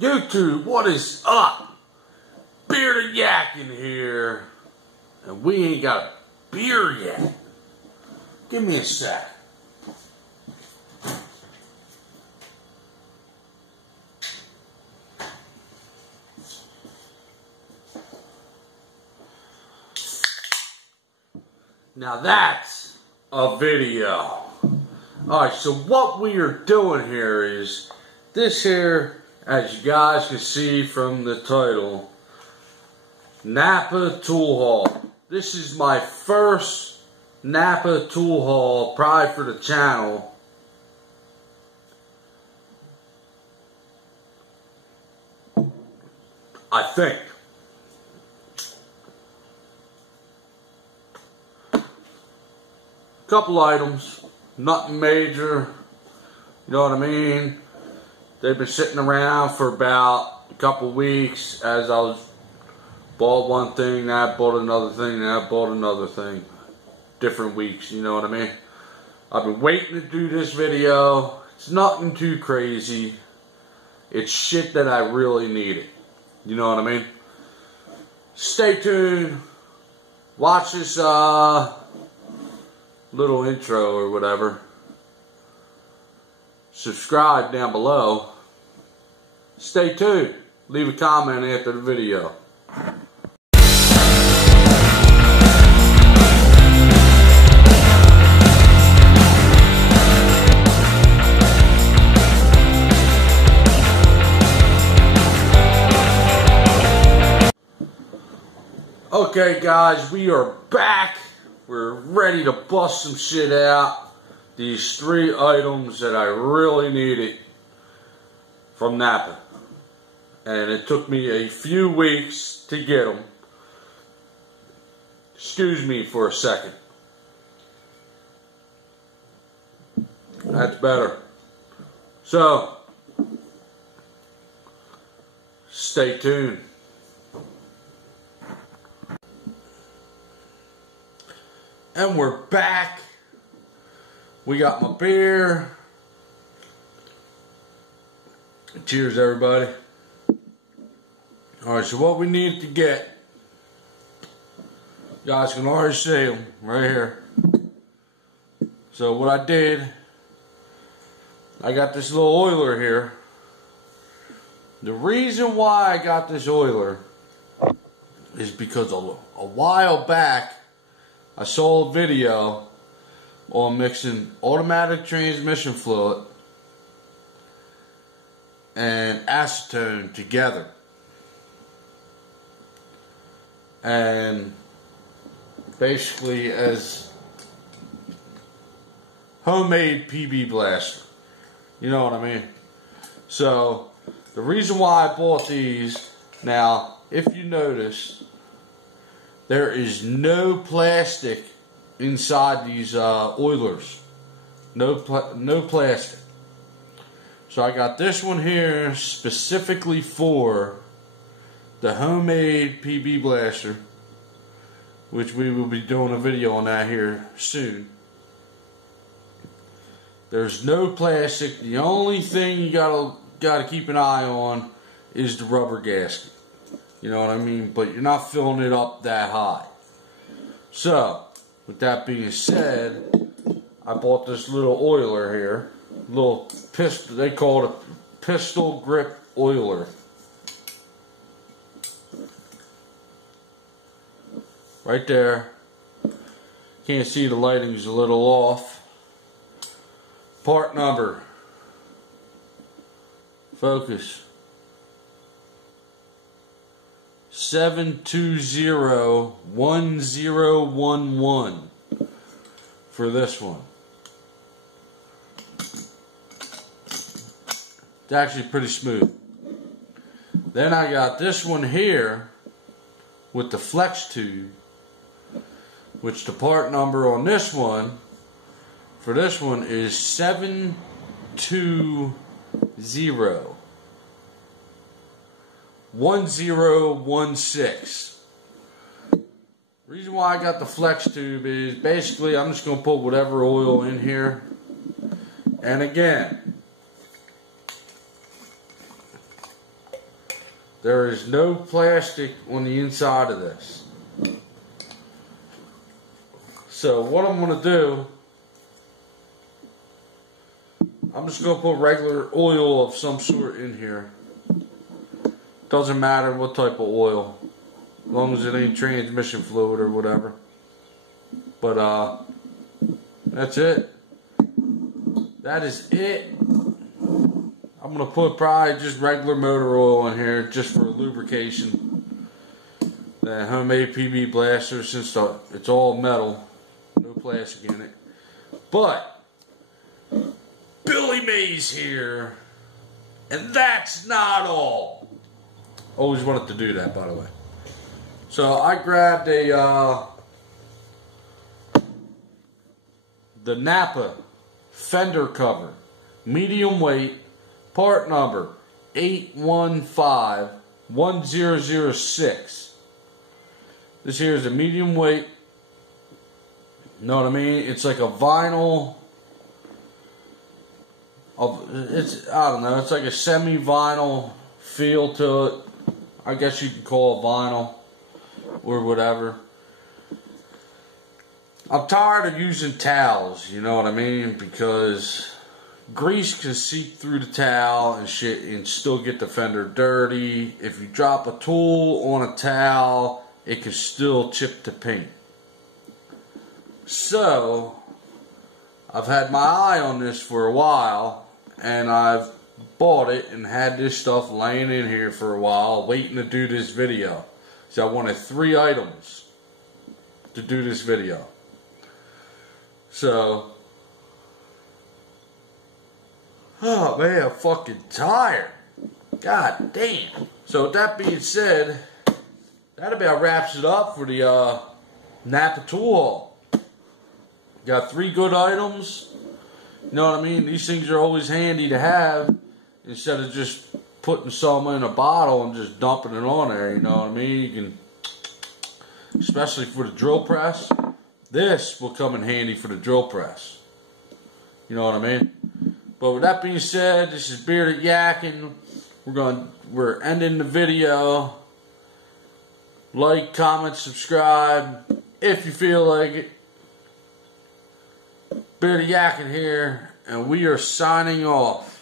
YouTube, what is up? Bearded Yak in here, and we ain't got a beer yet. Give me a sec. Now that's a video. Alright, so what we are doing here is this here, as you guys can see from the title, Napa tool haul. This is my first Napa tool haul, probably for the channel. I think. Couple items, nothing major, you know what I mean? They've been sitting around for about a couple weeks as I was bought one thing, I bought another thing, and I bought another thing. Different weeks, you know what I mean? I've been waiting to do this video. It's nothing too crazy. It's shit that I really needed. You know what I mean? Stay tuned. Watch this little intro or whatever. Subscribe down below. Stay tuned. Leave a comment after the video. Okay guys, we are back. We're ready to bust some shit out. These three items that I really needed from Napa. And it took me a few weeks to get them. Excuse me for a second. That's better. So, stay tuned. And we're back. We got my beer. Cheers, everybody. Alright, so what we need to get, you guys can already see them right here. So what I did, I got this little oiler here. The reason why I got this oiler is because a while back, I saw a video on mixing automatic transmission fluid and acetone together. And basically as homemade PB blaster. You know what I mean? So the reason why I bought these, now if you notice, there is no plastic inside these oilers. No plastic. So I got this one here specifically for the homemade PB blaster, which we will be doing a video on that here soon. There's no plastic. The only thing you gotta keep an eye on is the rubber gasket. You know what I mean? But you're not filling it up that high. So, with that being said, I bought this little oiler here. Little pistol, they call it a pistol grip oiler. Right there. Can't see, the lighting's a little off. Part number. Focus. 7201011 for this one. It's actually pretty smooth. Then I got this one here with the flex tube, which the part number on this one, for this one, is 7201016. Reason why I got the flex tube is basically I'm just going to put whatever oil in here. And again, There is no plastic on the inside of this. So what I'm going to do, I'm just going to put regular oil of some sort in here. Doesn't matter what type of oil, as long as it ain't transmission fluid or whatever. But that's it. That is it. I'm going to put probably just regular motor oil in here just for lubrication. The homemade PB blaster, since it's all metal, no plastic in it. But Billy Mays here, and that's not all. Always wanted to do that, by the way. So I grabbed the Napa Fender cover, medium weight, part number 8151006. This here is a medium weight. You know what I mean? It's like a vinyl. It's, I don't know, it's like a semi-vinyl feel to it. I guess you could call it vinyl or whatever. I'm tired of using towels, you know what I mean? Because grease can seep through the towel and shit and still get the fender dirty. If you drop a tool on a towel, it can still chip the paint. So, I've had my eye on this for a while, and I've bought it and had this stuff laying in here for a while, waiting to do this video. So I wanted 3 items to do this video. So, oh man, I'm fucking tired. God damn. So with that being said, that about wraps it up for the Napa tool haul. Got 3 good items. You know what I mean? These things are always handy to have instead of just putting some in a bottle and just dumping it on there. You know what I mean? You can, especially for the drill press. This will come in handy for the drill press. You know what I mean? But with that being said, this is Bearded Yakking. We're ending the video. Like, comment, subscribe if you feel like it. Bearded Yakking here, and we are signing off.